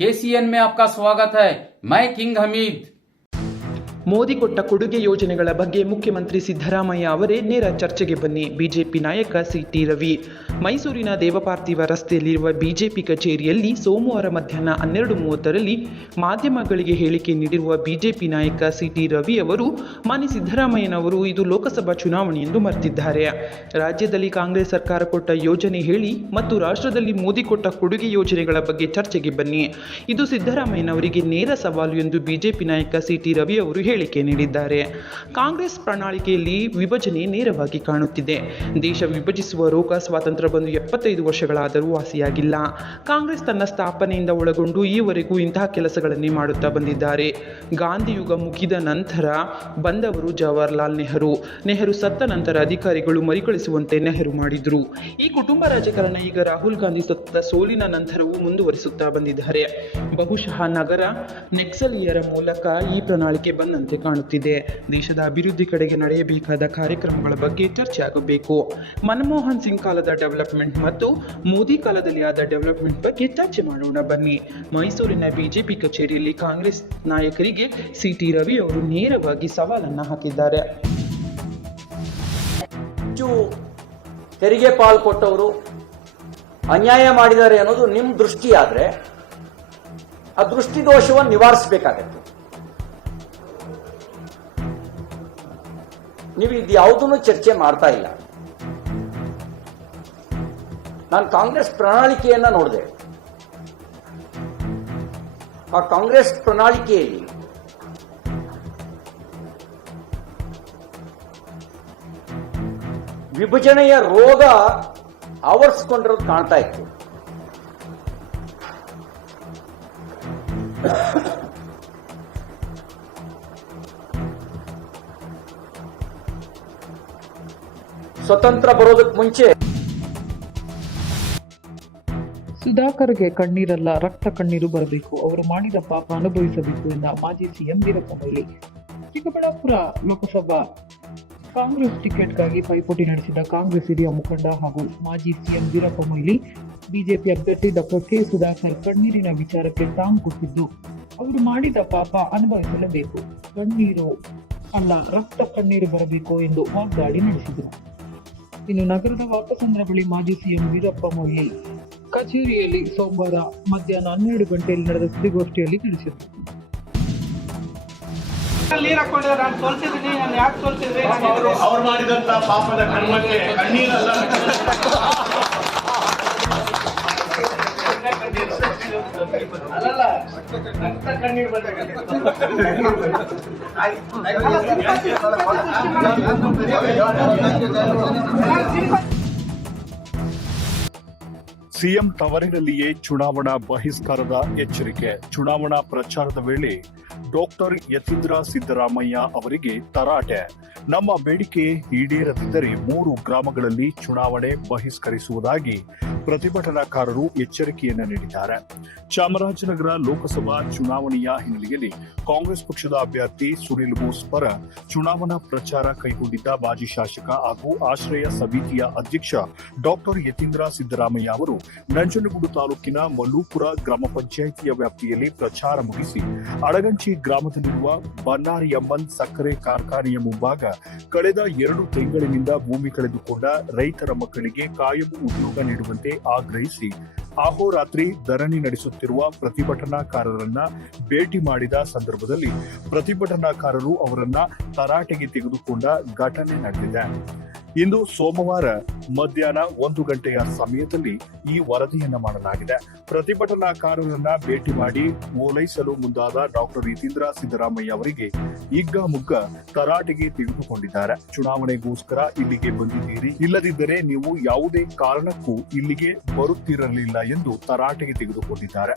KCN में आपका स्वागत है। मैं किंग हमीद। ಮೋದಿ ಕೊಟ್ಟ ಕೊಡುಗೆ ಯೋಜನೆಗಳ ಬಗ್ಗೆ ಮುಖ್ಯಮಂತ್ರಿ ಸಿದ್ದರಾಮಯ್ಯ ಅವರೇ ನೇರ ಚರ್ಚೆಗೆ ಬನ್ನಿ. ಬಿಜೆಪಿ ನಾಯಕ ಸಿಟಿ ರವಿ. ಮೈಸೂರಿನ ದೇವಪಾರ್ಥಿವ ರಸ್ತೆಯಲ್ಲಿರುವ ಬಿಜೆಪಿ ಕಚೇರಿಯಲ್ಲಿ ಸೋಮವಾರ ಮಧ್ಯಾಹ್ನ 12:30ರಲ್ಲಿ ಮಾಧ್ಯಮಗಳಿಗೆ ಹೇಳಿಕೆ ನೀಡಿರುವ ಬಿಜೆಪಿ ನಾಯಕ ಸಿಟಿ ರವಿ ಅವರು, ಮಾನ್ಯ ಸಿದ್ದರಾಮಯ್ಯನವರು ಇದು ಲೋಕಸಭಾ ಚುನಾವಣೆ ಎಂದು ಮರೆತಿದ್ದಾರೆ. ರಾಜ್ಯದಲ್ಲಿ ಕಾಂಗ್ರೆಸ್ ಸರ್ಕಾರ ಕೊಟ್ಟ ಯೋಜನೆ ಹೇಳಿ ಮತ್ತು ರಾಷ್ಟ್ರದಲ್ಲಿ ಮೋದಿ ಕೊಟ್ಟ ಕೊಡುಗೆ ಯೋಜನೆಗಳ ಬಗ್ಗೆ ಚರ್ಚೆಗೆ ಬನ್ನಿ. ಇದು ಸಿದ್ದರಾಮಯ್ಯನವರಿಗೆ ನೇರ ಸವಾಲು ಎಂದು ಬಿಜೆಪಿ ನಾಯಕ ಸಿಟಿ ರವಿ ಅವರು ಹೇಳಿಕೆ ನೀಡಿದ್ದಾರೆ. ಕಾಂಗ್ರೆಸ್ ಪ್ರಣಾಳಿಕೆಯಲ್ಲಿ ವಿಭಜನೆ ನೇರವಾಗಿ ಕಾಣುತ್ತಿದೆ. ದೇಶ ವಿಭಜಿಸುವ ರೋಗ ಸ್ವಾತಂತ್ರ್ಯ ಬಂದು 75 ವರ್ಷಗಳಾದರೂ ವಾಸಿಯಾಗಿಲ್ಲ. ಕಾಂಗ್ರೆಸ್ ತನ್ನ ಸ್ಥಾಪನೆಯಿಂದ ಒಳಗೊಂಡು ಈವರೆಗೂ ಇಂತಹ ಕೆಲಸಗಳನ್ನೇ ಮಾಡುತ್ತಾ ಬಂದಿದ್ದಾರೆ. ಗಾಂಧಿ ಯುಗ ಮುಗಿದ ನಂತರ ಬಂದವರು ಜವಾಹರ್ಲಾಲ್ ನೆಹರು ಸತ್ತ ನಂತರ ಅಧಿಕಾರಿಗಳು ಮರುಕಳಿಸುವಂತೆ ನೆಹರು ಮಾಡಿದ್ರು. ಈ ಕುಟುಂಬ ರಾಜಕಾರಣ ಈಗ ರಾಹುಲ್ ಗಾಂಧಿ ಸತ್ತ ಸೋಲಿನ ನಂತರವೂ ಮುಂದುವರಿಸುತ್ತಾ ಬಂದಿದ್ದಾರೆ. ಬಹುಶಃ ನಗರ ನಕ್ಸಲೀಯರ ಮೂಲಕ ಈ ಪ್ರಣಾಳಿಕೆ ಬಂದಂತೆ ಕಾಣುತ್ತಿದೆ. ದೇಶದ ಅಭಿವೃದ್ಧಿ ಕಡೆಗೆ ನಡೆಯಬೇಕಾದ ಕಾರ್ಯಕ್ರಮಗಳ ಬಗ್ಗೆ ಚರ್ಚೆ ಆಗಬೇಕು. ಮನಮೋಹನ್ ಸಿಂಗ್ ಕಾಲದ ಡೆವಲಪ್ಮೆಂಟ್ ಮತ್ತು ಮೋದಿ ಕಾಲದಲ್ಲಿ ಆದ ಡೆವಲಪ್ಮೆಂಟ್ ಬಗ್ಗೆ ಚರ್ಚೆ ಮಾಡೋಣ ಬನ್ನಿ. ಮೈಸೂರಿನ ಬಿಜೆಪಿ ಕಚೇರಿಯಲ್ಲಿ ಕಾಂಗ್ರೆಸ್ ನಾಯಕರಿಗೆ ಸಿಟಿ ರವಿ ಅವರು ನೇರವಾಗಿ ಸವಾಲನ್ನ ಹಾಕಿದ್ದಾರೆ. ತೆರಿಗೆ ಪಾಲು ಕೊಟ್ಟವರು ಅನ್ಯಾಯ ಮಾಡಿದ್ದಾರೆ ಅನ್ನೋದು ನಿಮ್ಮ ದೃಷ್ಟಿಯಾದ್ರೆ ಆ ದೃಷ್ಟಿ ದೋಷವನ್ನು ನಿವಾರಿಸಬೇಕಾಗತ್ತೆ. ನೀವು ಇದು ಯಾವುದನ್ನು ಚರ್ಚೆ ಮಾಡ್ತಾ ಇಲ್ಲ. ನಾನು ಕಾಂಗ್ರೆಸ್ ಪ್ರಣಾಳಿಕೆಯನ್ನ ನೋಡಿದೆ. ಆ ಕಾಂಗ್ರೆಸ್ ಪ್ರಣಾಳಿಕೆಯಲ್ಲಿ ವಿಭಜನೆಯ ರೋಗ ಆವರಿಸಿಕೊಂಡಿರೋದು ಕಾಣ್ತಾ ಇತ್ತು. ಸ್ವತಂತ್ರ ಬರೋದಕ್ಕೆ ಮುಂಚೆ ಸುಧಾಕರ್ಗೆ ಕಣ್ಣೀರಲ್ಲ, ರಕ್ತ ಕಣ್ಣೀರು ಬರಬೇಕು, ಅವರು ಮಾಡಿದ ಪಾಪ ಅನುಭವಿಸಬೇಕು ಎಂದ ಮಾಜಿ ಸಿಎಂ ವೀರಪ್ಪ ಮೊಯ್ಲಿ. ಚಿಕ್ಕಬಳ್ಳಾಪುರ ಲೋಕಸಭಾ ಕಾಂಗ್ರೆಸ್ ಟಿಕೆಟ್ಗಾಗಿ ಪೈಪೋಟಿ ನಡೆಸಿದ ಕಾಂಗ್ರೆಸ್ ಹಿರಿಯ ಮುಖಂಡ ಹಾಗೂ ಮಾಜಿ ಸಿಎಂ ವೀರಪ್ಪ ಮೊಯ್ಲಿ ಬಿಜೆಪಿ ಅಭ್ಯರ್ಥಿ ಡಾಕ್ಟರ್ ಕೆ ಸುಧಾಕರ್ ಕಣ್ಣೀರಿನ ವಿಚಾರಕ್ಕೆ ಟಾಂಗ್ ಕೊಟ್ಟಿದ್ದು, ಅವರು ಮಾಡಿದ ಪಾಪ ಅನುಭವಿಸಲೇಬೇಕು, ಕಣ್ಣೀರು ಅಲ್ಲ ರಕ್ತ ಕಣ್ಣೀರು ಬರಬೇಕು ಎಂದು ವಾಗ್ದಾಳಿ ನಡೆಸಿದರು. ಇನ್ನು ನಗರದ ವಾಪಸಂದ್ರ ಬಳಿ ಮಾಜಿ ಸಿಎಂ ವೀರಪ್ಪ ಮೊಯ್ಲಿ ಕಚೇರಿಯಲ್ಲಿ ಸೋಮವಾರ ಮಧ್ಯಾಹ್ನ 12 ಗಂಟೆಯಲ್ಲಿ ನಡೆದ ಸುದ್ದಿಗೋಷ್ಠಿಯಲ್ಲಿ ತಿಳಿಸಿದರು. ಅವರು ಮಾಡಿದಂತ ಪಾಪದ ಕರ್ಮಕ್ಕೆ ಕಣ್ಣೀರಲ್ಲ, ಅಲ್ಲಲ್ಲ ರಕ್ತ ಕಣ್ಣೀರು ಸಿಎಂ ತವರಿನಲ್ಲಿಯೇ ಚುನಾವಣಾ ಬಹಿಷ್ಕಾರದ ಎಚ್ಚರಿಕೆ. ಚುನಾವಣಾ ಪ್ರಚಾರದ ವೇಳೆ ಡಾಕ್ಟರ್ ಯತೀಂದ್ರ ಸಿದ್ದರಾಮಯ್ಯ ಅವರಿಗೆ ತರಾಟೆ. ನಮ್ಮ ಬೇಡಿಕೆ ಈಡೇರದಿದ್ದರೆ 3 ಗ್ರಾಮಗಳಲ್ಲಿ ಚುನಾವಣೆ ಬಹಿಷ್ಕರಿಸುವುದಾಗಿ ಪ್ರತಿಭಟನಾಕಾರರು ಎಚ್ಚರಿಕೆಯನ್ನು ನೀಡಿದ್ದಾರೆ. ಚಾಮರಾಜನಗರ ಲೋಕಸಭಾ ಚುನಾವಣೆಯ ಹಿನ್ನೆಲೆಯಲ್ಲಿ ಕಾಂಗ್ರೆಸ್ ಪಕ್ಷದ ಅಭ್ಯರ್ಥಿ ಸುನಿಲ್ ಬೋಸ್ ಪರ ಚುನಾವಣಾ ಪ್ರಚಾರ ಕೈಗೊಂಡಿದ್ದ ಮಾಜಿ ಶಾಸಕ ಹಾಗೂ ಆಶ್ರಯ ಸಮಿತಿಯ ಅಧ್ಯಕ್ಷ ಡಾಕ್ಟರ್ ಯತೀಂದ್ರ ಸಿದ್ದರಾಮಯ್ಯ ಅವರು ನಂಜನಗೂಡು ತಾಲೂಕಿನ ಮಲ್ಲೂಪುರ ಗ್ರಾಮ ಪಂಚಾಯಿತಿಯ ವ್ಯಾಪ್ತಿಯಲ್ಲಿ ಪ್ರಚಾರ ಮುಗಿಸಿ ಅಡಗಂಚಿ ಗ್ರಾಮದಲ್ಲಿರುವ ಬನ್ನಾರಿಯಮ್ಮನ್ ಸಕ್ಕರೆ ಕಾರ್ಖಾನೆಯ ಮುಂಭಾಗ ಕಳೆದ 2 ತಿಂಗಳಿನಿಂದ ಭೂಮಿ ಕಳೆದುಕೊಂಡ ರೈತರ ಮಕ್ಕಳಿಗೆ ಕಾಯಂ ಉದ್ಯೋಗ ನೀಡುವಂತೆ ಆಗ್ರಹಿಸಿ ಅಹೋರಾತ್ರಿ ಧರಣಿ ನಡೆಸುತ್ತಿರುವ ಪ್ರತಿಭಟನಾಕಾರರನ್ನ ಭೇಟಿ ಮಾಡಿದ ಸಂದರ್ಭದಲ್ಲಿ ಪ್ರತಿಭಟನಾಕಾರರು ಅವರನ್ನ ತರಾಟೆಗೆ ತೆಗೆದುಕೊಂಡ ಘಟನೆ ನಡೆದಿದೆ. ಇಂದು ಸೋಮವಾರ ಮಧ್ಯಾಹ್ನ 1 ಗಂಟೆಯ ಸಮಯದಲ್ಲಿ ಈ ವರದಿಯನ್ನ ಮಾಡಲಾಗಿದೆ. ಪ್ರತಿಭಟನಾಕಾರರನ್ನ ಭೇಟಿ ಮಾಡಿ ಓಲೈಸಲು ಮುಂದಾದ ಡಾಕ್ಟರ್ ಯತೀಂದ್ರ ಸಿದ್ದರಾಮಯ್ಯ ಅವರಿಗೆ ಹಿಗ್ಗಾಮುಗ್ಗ ತರಾಟೆಗೆ ತೆಗೆದುಕೊಂಡಿದ್ದಾರೆ. ಚುನಾವಣೆಗೋಸ್ಕರ ಇಲ್ಲಿಗೆ ಬಂದಿದ್ದೀರಿ, ಇಲ್ಲದಿದ್ದರೆ ನೀವು ಯಾವುದೇ ಕಾರಣಕ್ಕೂ ಇಲ್ಲಿಗೆ ಬರುತ್ತಿರಲಿಲ್ಲ ಎಂದು ತರಾಟೆಗೆ ತೆಗೆದುಕೊಂಡಿದ್ದಾರೆ.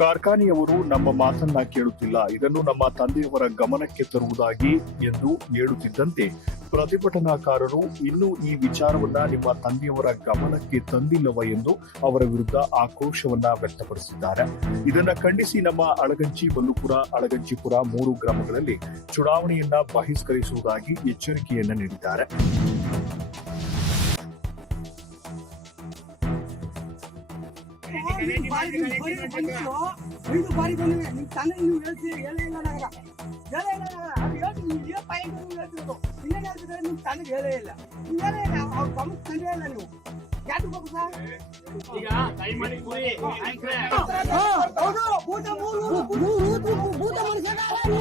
ಕಾರ್ಖಾನೆಯವರು ನಮ್ಮ ಮಾತನ್ನ ಕೇಳುತ್ತಿಲ್ಲ, ಇದನ್ನು ನಮ್ಮ ತಂದೆಯವರ ಗಮನಕ್ಕೆ ತರುವುದಾಗಿ ಎಂದು ಹೇಳುತ್ತಿದ್ದಂತೆ ಪ್ರತಿಭಟನಾಕಾರರು ಇನ್ನೂ ಈ ವಿಚಾರವನ್ನ ನಿಮ್ಮ ತಂದೆಯವರ ಗಮನಕ್ಕೆ ತಂದಿಲ್ಲವ ಎಂದು ಅವರ ವಿರುದ್ಧ ಆಕ್ರೋಶವನ್ನ ವ್ಯಕ್ತಪಡಿಸಿದ್ದಾರೆ. ಇದನ್ನ ಖಂಡಿಸಿ ನಮ್ಮ ಅಳಗಂಚಿ, ಮಲ್ಲುಪುರ, ಅಳಗಂಚಿಪುರ 3 ಗ್ರಾಮಗಳಲ್ಲಿ ಚುನಾವಣೆಯನ್ನ ಬಹಿಷ್ಕರಿಸುವುದಾಗಿ ಎಚ್ಚರಿಕೆಯನ್ನ ನೀಡಿದ್ದಾರೆ. 5 ಬಾರಿ ಬಂದಿವೆ ನಿಮ್ ತಾನೇ ನೀವು ಹೇಳಿಲ್ಲ ನನಗ ಅದು ಹೇಳ್ತೀನಿ ನೀವು ಏನ್ ಪಾಯಿಂಟ್ ಹೇಳ್ತಿರೋದು ಇನ್ನೇನು ಹೇಳ್ತಿದ್ರೆ ನಿಮ್ ತಾನೇ ಹೇಳೇ ಇಲ್ಲ ನೀವು ಹೇಳೇ ಇಲ್ಲ ಅವ್ರು ಗಮನ ತಂದೇ ಇಲ್ಲ ನೀವು ಯಾಕೆ ಹೋಗು ಸರ್ ಈಗ ಕೈ ಮಾಡಿ ಕೂರಿ ಹೌದು ಭೂತ ಭೂತ ಮನುಷ್ಯ ಯಾರು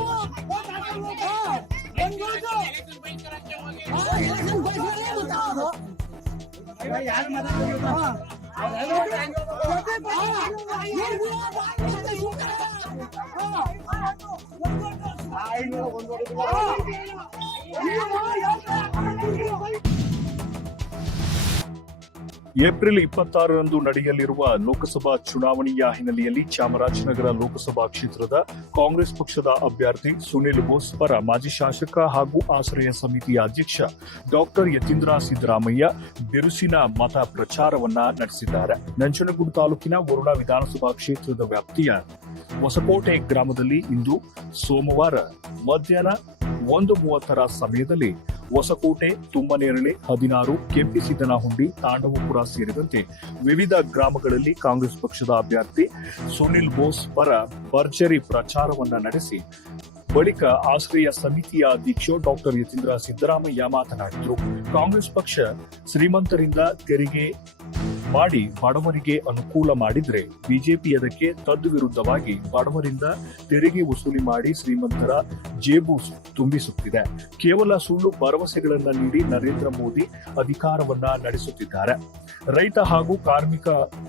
ಏಪ್ರಿಲ್ 26ರಂದು ನಡೆಯಲಿರುವ ಲೋಕಸಭಾ ಚುನಾವಣೆಯ ಹಿನ್ನೆಲೆಯಲ್ಲಿ ಚಾಮರಾಜನಗರ ಲೋಕಸಭಾ ಕ್ಷೇತ್ರದ ಕಾಂಗ್ರೆಸ್ ಪಕ್ಷದ ಅಭ್ಯರ್ಥಿ ಸುನಿಲ್ ಬೋಸ್ ಪರ ಮಾಜಿ ಶಾಸಕ ಹಾಗೂ ಆಶ್ರಯ ಸಮಿತಿಯ ಅಧ್ಯಕ್ಷ ಡಾಕ್ಟರ್ ಯತೀಂದ್ರ ಸಿದ್ದರಾಮಯ್ಯ ಬಿರುಸಿನ ಮತ ಪ್ರಚಾರವನ್ನ ನಡೆಸಿದ್ದಾರೆ. ನಂಜನಗೂಡು ತಾಲೂಕಿನ ವರುಣಾ ವಿಧಾನಸಭಾ ಕ್ಷೇತ್ರದ ವ್ಯಾಪ್ತಿಯ ಹೊಸಕೋಟೆ ಗ್ರಾಮದಲ್ಲಿ ಇಂದು ಸೋಮವಾರ ಮಧ್ಯಾಹ್ನ 1:30 ಸಮಯದಲ್ಲಿ ಹೊಸಕೋಟೆ, ತುಮ್ಮನೇರಳೆ, 16, ಕೆಂಪಿಸಿದ್ದನಹುಂಡಿ, ತಾಂಡವಪುರ ಸೇರಿದಂತೆ ವಿವಿಧ ಗ್ರಾಮಗಳಲ್ಲಿ ಕಾಂಗ್ರೆಸ್ ಪಕ್ಷದ ಅಭ್ಯರ್ಥಿ ಸುನಿಲ್ ಬೋಸ್ ಪರ ಭರ್ಜರಿ ಪ್ರಚಾರವನ್ನ ನಡೆಸಿ ಬಳಿಕ ಆಶ್ರಯ ಸಮಿತಿಯ ಅಧ್ಯಕ್ಷ ಡಾಕ್ಟರ್ ಯತೀಂದ್ರ ಸಿದ್ದರಾಮಯ್ಯ ಮಾತನಾಡಿದರು. ಕಾಂಗ್ರೆಸ್ ಪಕ್ಷ ಶ್ರೀಮಂತರಿಂದ ತೆರಿಗೆ ಮಾಡಿ ಬಡವರಿಗೆ ಅನುಕೂಲ ಮಾಡಿದ್ರೆ ಬಿಜೆಪಿ ಅದಕ್ಕೆ ತದ್ವಿರುದ್ಧವಾಗಿ ಬಡವರಿಂದ ತೆರಿಗೆ ವಸೂಲಿ ಮಾಡಿ ಶ್ರೀಮಂತರ ಜೇಬು ತುಂಬಿಸುತ್ತಿದೆ. ಕೇವಲ ಸುಳ್ಳು ಭರವಸೆಗಳನ್ನ ನೀಡಿ ನರೇಂದ್ರ ಮೋದಿ ಅಧಿಕಾರವನ್ನ ನಡೆಸುತ್ತಿದ್ದಾರೆ. ರೈತ ಹಾಗೂ ಕಾರ್ಮಿಕ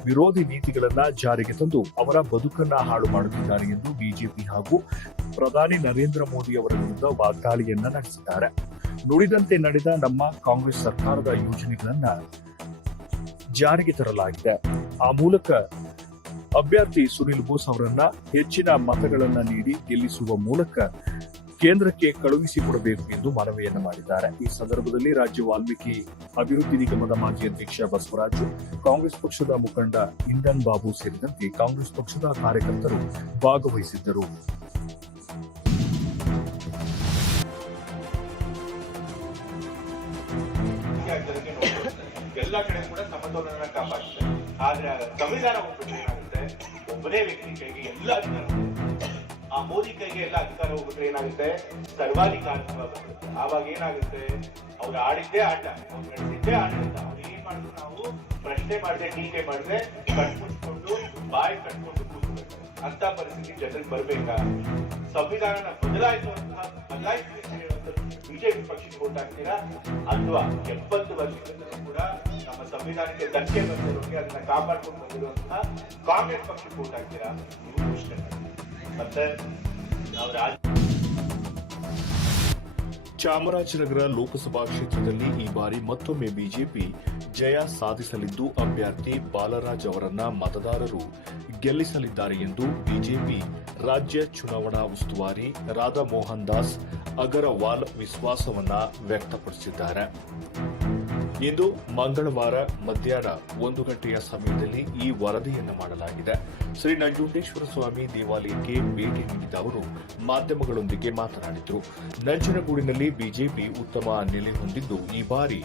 ವಿರೋಧಿ ನೀತಿಗಳನ್ನ ಜಾರಿಗೆ ತಂದು ಅವರ ಬದುಕನ್ನ ಹಾಳು ಮಾಡುತ್ತಿದ್ದಾರೆ ಎಂದು ಬಿಜೆಪಿ ಹಾಗೂ ಪ್ರಧಾನಿ ನರೇಂದ್ರ ಮೋದಿ ಅವರ ವಿರುದ್ಧ ವಾಗ್ದಾಳಿಯನ್ನ ನಡೆಸಿದ್ದಾರೆ. ನುಡಿದಂತೆ ನಡೆದ ನಮ್ಮ ಕಾಂಗ್ರೆಸ್ ಸರ್ಕಾರದ ಯೋಜನೆಗಳನ್ನ ಜಾರಿಗೆ ತರಲಾಗಿದೆ. ಆ ಮೂಲಕ ಅಭ್ಯರ್ಥಿ ಸುನಿಲ್ ಬೋಸ್ ಅವರನ್ನ ಹೆಚ್ಚಿನ ಮತಗಳನ್ನ ನೀಡಿ ಗೆಲ್ಲಿಸುವ ಮೂಲಕ ಕೇಂದ್ರಕ್ಕೆ ಕಳುಹಿಸಿಕೊಡಬೇಕು ಎಂದು ಮನವಿಯನ್ನು ಮಾಡಿದ್ದಾರೆ. ಈ ಸಂದರ್ಭದಲ್ಲಿ ರಾಜ್ಯ ವಾಲ್ಮೀಕಿ ಅಭಿವೃದ್ಧಿ ನಿಗಮದ ಮಾಜಿ ಅಧ್ಯಕ್ಷ ಬಸವರಾಜು, ಕಾಂಗ್ರೆಸ್ ಪಕ್ಷದ ಮುಖಂಡ ಇಂದನ್ ಬಾಬು ಸೇರಿದಂತೆ ಕಾಂಗ್ರೆಸ್ ಪಕ್ಷದ ಕಾರ್ಯಕರ್ತರು ಭಾಗವಹಿಸಿದ್ದರು. ಎಲ್ಲ ಕಡೆ ಕೂಡ ಸಮತೋಲನ ಕಾಪಾಡ್ತಾರೆ. ಆದ್ರೆ ಸಂವಿಧಾನ ಒಬ್ಬರು ಏನಾಗುತ್ತೆ, ಒಬ್ಬನೇ ವ್ಯಕ್ತಿ ಕೈಗೆ ಎಲ್ಲ ಅಧಿಕಾರ, ಆ ಮೋದಿ ಕೈಗೆ ಎಲ್ಲ ಅಧಿಕಾರ ಹೋಗ್ಬಿಟ್ರೆ ಏನಾಗುತ್ತೆ, ಸರ್ವಾಧಿಕಾರತ್ವ ಬರುತ್ತೆ. ಆವಾಗ ಏನಾಗುತ್ತೆ, ಅವ್ರು ಆಡಿದ್ದೇ ಆಟ, ಅವ್ರು ನಡೆಸಿದ್ದೇ ಆಡಳಿತ. ಅವ್ರು ಏನ್ ಮಾಡಿದ್ರು ನಾವು ಪ್ರಶ್ನೆ ಮಾಡದೆ, ಟೀಕೆ ಮಾಡದೆ, ಕಣ್ಮುಚ್ಕೊಂಡು ಬಾಯಿ ಕಟ್ಕೊಂಡು ಕೂತ್ಬೇಕು. ಅಂತ ಪರಿಸ್ಥಿತಿ ಜನರಿಗೆ ಬರ್ಬೇಕಾ? ಸಂವಿಧಾನ ಬದಲಾಯಿಸಿ ಬಿಜೆಪಿ ಪಕ್ಷಕ್ಕೆ ಓಟ್ ಹಾಕ್ತೀರಾ ಅಥವಾ 70 ವರ್ಷಗಳಿಂದ ಕೂಡ ನಮ್ಮ ಸಂವಿಧಾನಕ್ಕೆ ಧಕ್ಕೆ ಬಂದಿರೋರಿಗೆ ಅದನ್ನ ಕಾಪಾಡ್ಕೊಂಡು ಬಂದಿರುವಂತಹ ಕಾಂಗ್ರೆಸ್ ಪಕ್ಷಕ್ಕೆ ಓಟ್ ಹಾಕ್ತೀರಾ? ಇವು ಪ್ರಶ್ನೆ. ಮತ್ತೆ ನಾವು ಚಾಮರಾಜನಗರ ಲೋಕಸಭಾ ಕ್ಷೇತ್ರದಲ್ಲಿ ಈ ಬಾರಿ ಮತ್ತೊಮ್ಮೆ ಬಿಜೆಪಿ ಜಯ ಸಾಧಿಸಲಿದ್ದು ಅಭ್ಯರ್ಥಿ ಬಾಲರಾಜ್ ಅವರನ್ನ ಮತದಾರರು ಗೆಲ್ಲಿಸಲಿದ್ದಾರೆ ಎಂದು ಬಿಜೆಪಿ ರಾಜ್ಯ ಚುನಾವಣಾ ಉಸ್ತುವಾರಿ ರಾಧಾ ಮೋಹನ್ ದಾಸ್ ಅಗರವಾಲ್ ವಿಶ್ವಾಸವನ್ನ ವ್ಯಕ್ತಪಡಿಸಿದ್ದಾರೆ. ಇಂದು ಮಂಗಳವಾರ ಮಧ್ಯಾಹ್ನ 1 ಗಂಟೆಯ ಸಮಯದಲ್ಲಿ ಈ ವರದಿಯನ್ನು ಮಾಡಲಾಗಿದೆ. ಶ್ರೀ ನಂಜುಂಡೇಶ್ವರ ಸ್ವಾಮಿ ದೇವಾಲಯಕ್ಕೆ ಭೇಟಿ ನೀಡಿದ ಅವರು ಮಾಧ್ಯಮಗಳೊಂದಿಗೆ ಮಾತನಾಡಿದರು. ನಂಜನಗೂಡಿನಲ್ಲಿ ಬಿಜೆಪಿ ಉತ್ತಮ ನೆಲೆ ಹೊಂದಿದ್ದು ಈ ಬಾರಿ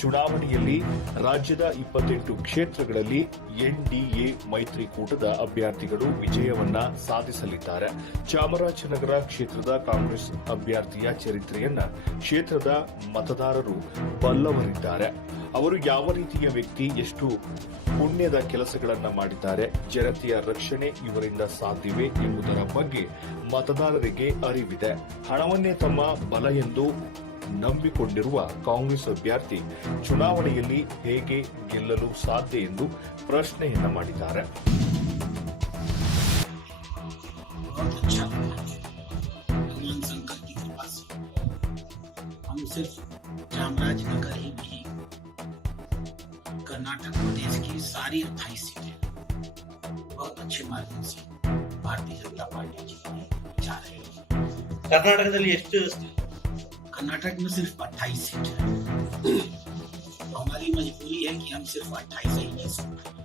ಚುನಾವಣೆಯಲ್ಲಿ ರಾಜ್ಯದ 28 ಕ್ಷೇತ್ರಗಳಲ್ಲಿ ಎನ್ಡಿಎ ಮೈತ್ರಿಕೂಟದ ಅಭ್ಯರ್ಥಿಗಳು ವಿಜಯವನ್ನ ಸಾಧಿಸಲಿದ್ದಾರೆ. ಚಾಮರಾಜನಗರ ಕ್ಷೇತ್ರದ ಕಾಂಗ್ರೆಸ್ ಅಭ್ಯರ್ಥಿಯ ಚರಿತ್ರೆಯನ್ನ ಕ್ಷೇತ್ರದ ಮತದಾರರು ಬಲ್ಲವರಿದ್ದಾರೆ. ಅವರು ಯಾವ ರೀತಿಯ ವ್ಯಕ್ತಿ, ಎಷ್ಟು ಪುಣ್ಯದ ಕೆಲಸಗಳನ್ನ ಮಾಡಿದ್ದಾರೆ, ಜನತೆಯ ರಕ್ಷಣೆ ಇವರಿಂದ ಸಾಧ್ಯವೇ ಎಂಬುದರ ಬಗ್ಗೆ ಮತದಾರರಿಗೆ ಅರಿವಿದೆ. ಹಣವನ್ನೇ ತಮ್ಮ ಬಲ ಎಂದು ನಂಬಿಕೊಂಡಿರುವ ಕಾಂಗ್ರೆಸ್ ಅಭ್ಯರ್ಥಿ ಚುನಾವಣೆಯಲ್ಲಿ ಹೇಗೆ ಗೆಲ್ಲಲು ಸಾಧ್ಯ ಎಂದು ಪ್ರಶ್ನೆಯನ್ನ ಮಾಡಿದ್ದಾರೆ. चामराजनगर ही नहीं, कर्नाटक प्रदेश की सारी 28 सीटें बहुत अच्छे मार्जिन से भारतीय जनता पार्टी जीतने जा रही है. ಕರ್ನಾಟಕದಲ್ಲಿ ಎಷ್ಟು? कर्नाटक में सिर्फ 28 सीट है. हमारी मजबूरी है कि हम सिर्फ 28 ही नहीं सकते.